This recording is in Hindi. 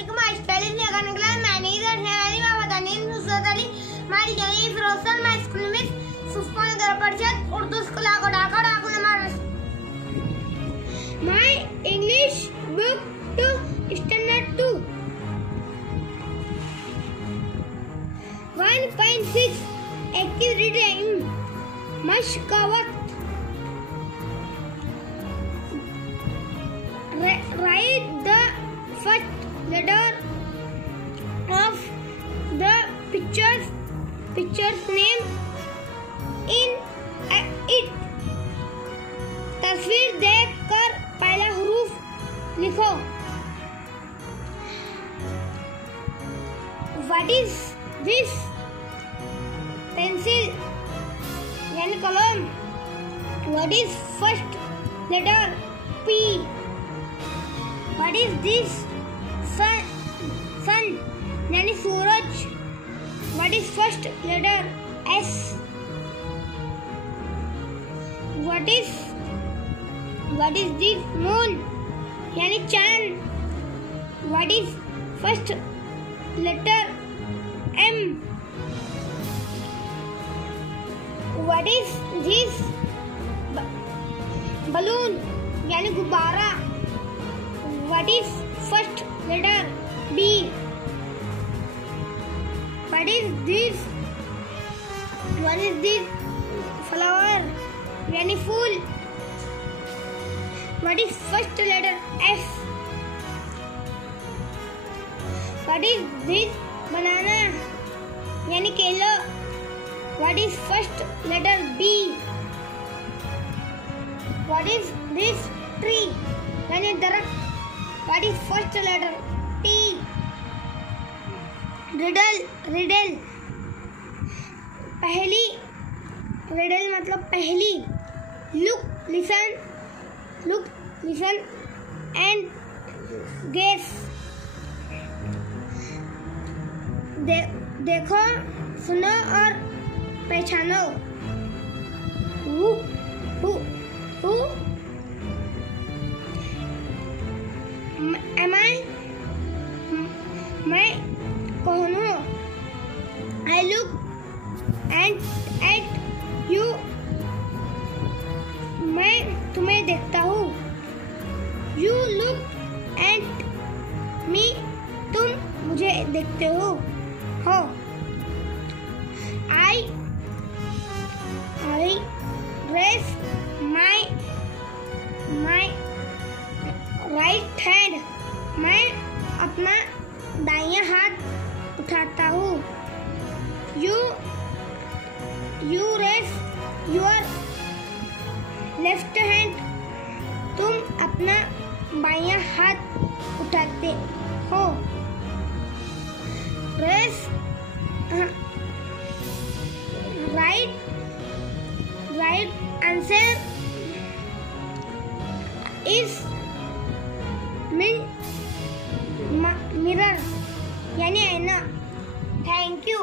अस्सलामुअलैकुम। आज पहले से निकला मैंने इधर मैं बताने नुसरत अली हमारी जानी फिरोज सर मैं स्कूल में Suffa Nagar Parishad Urdu school Akot my English book two standard 2 1.6 active reading मश्क का वक्त write the first letter of the picture's name in it. तस्वीर देखकर पहला हरूफ लिखो। What is this? पेंसिल यानी कलम। What is first letter? P. What is this? Sun यानी सूरज। What is first letter? S. What is this? Moon यानी चांद। What is first letter? M. What is this? Balloon यानी गुब्बारा। What is first letter? B. What is this? Flower यानी फूल। What is first letter? F. What is this? Banana यानी केला। What is first letter? B. What is this? Tree यानी दरख्त। What is first letter? T. Riddle पहली। Riddle मतलब पहली। Look, listen and guess. देखो, सुनो और पहचानो। Who am I? मैं कौन हूँ? I look at you. मैं तुम्हें देखता हूँ। You look at me. तुम मुझे देखते हो। I raise my right hand. मैं अपना दाहिना हाथ उठाता हूँ। You raise your left hand. तुम अपना बायां हाथ उठाते हो। Raise right answer is mirror यानी आईना। Thank you.